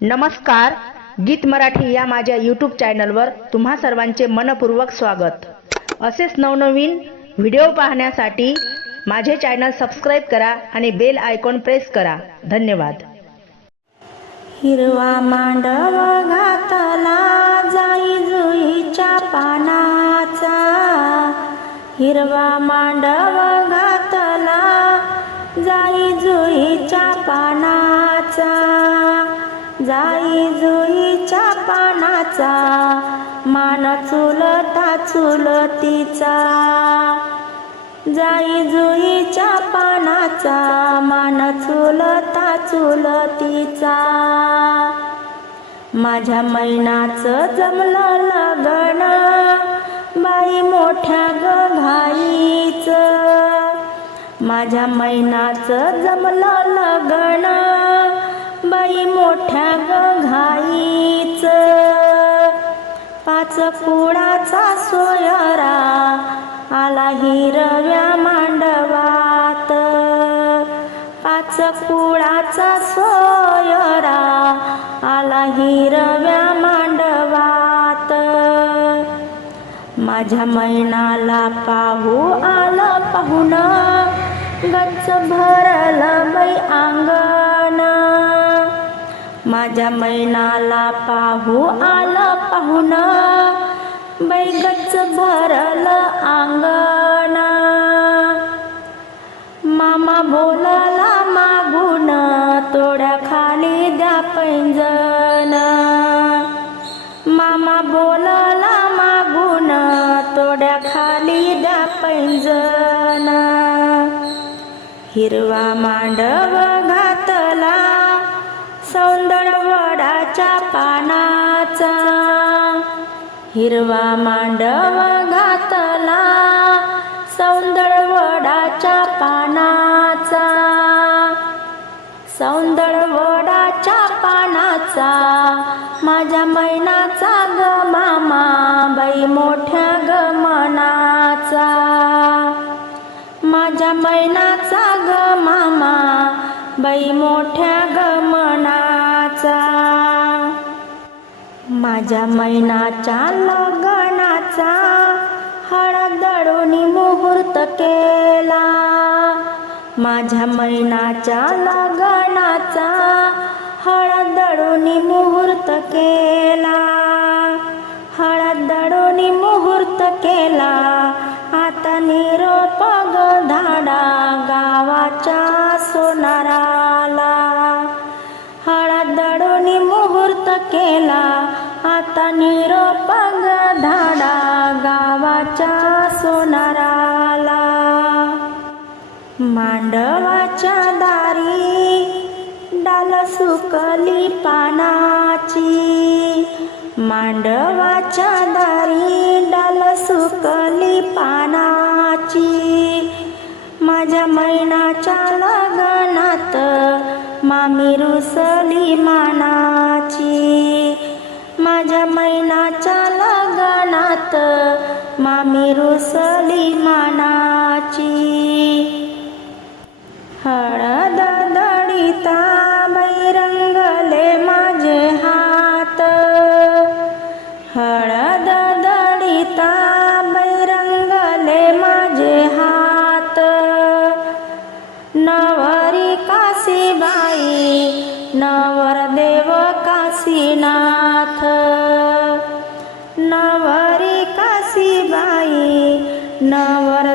नमस्कार गीत मराठी या माझ्या यूट्यूब चॅनलवर तुम्हा सर्वांचे मनपूर्वक स्वागत. असेच नवनवीन व्हिडिओ पाहण्यासाठी माझे चॅनल सबस्क्राईब करा आणि बेल आयकॉन प्रेस करा. धन्यवाद. हिरवा मांडव घातला जाई जुईच्या पानाचा. हिरवा मांडव पानाचा मान चुलता चुलतीचा. जाई जुईच्या पानाचा मान चुलता चुलतीचा. माझ्या मैनाचं जमलं लगन बाई मोठ्या ग घाईच माझ्या मैनाचं जमलं लगन बाई मोठ्या ग घाईच पाच कुळाचा सोयरा आला हिरव्या मांडवात. पाच कुळाचा सोयरा आला हिरव्या मांडवात. माझ्या मैनाला पाहू आलं पाहुणा गच्च भरलं माझ्या मैनाला पाहू आलं पाहून बैगच भरलं अंगण मामा बोलाला मागून तोड्या खाली द्या पैंजण. मामा बोलाला मागून तोड्या खाली द्या पैंजण. हिरवा मांडव घाल हिरवा मांडव घातला सौंदर वडाच्या पानाचा. सौंदर वडाच्या पानाचा माझ्या मैनाचा ग मामा बाई मोठ्या ग मनाचा. माझ्या मैनाचा ग मामा बाई मोठ्या ग मना माझ्या मैनाच्या लग्नाचा हळदडूनी मुहूर्त केला. माझ्या मैनाच्या लग्नाचा हळदडूनी मुहूर्त केला. हळदडूनी मुहूर्त केला. आता निरोप ग धाडा गावाच्या आता निरोप धाडा गावाच्या सोनाराला. मांडवाच्या दारी डाल सुकली पानाची. मांडवाच्या दारी डाल सुकली पानाची. माझ्या मैनाच्या लग्नात मामी रुसली माना. रुसली मानाची हळद दडिता बाई रंगले माझे हात. हळद दडिता बाई रंगले माझे हात. नवरी काशीबाई नवरदेव काशीना नवरी काशीबाई नवरदेव काशीनाथ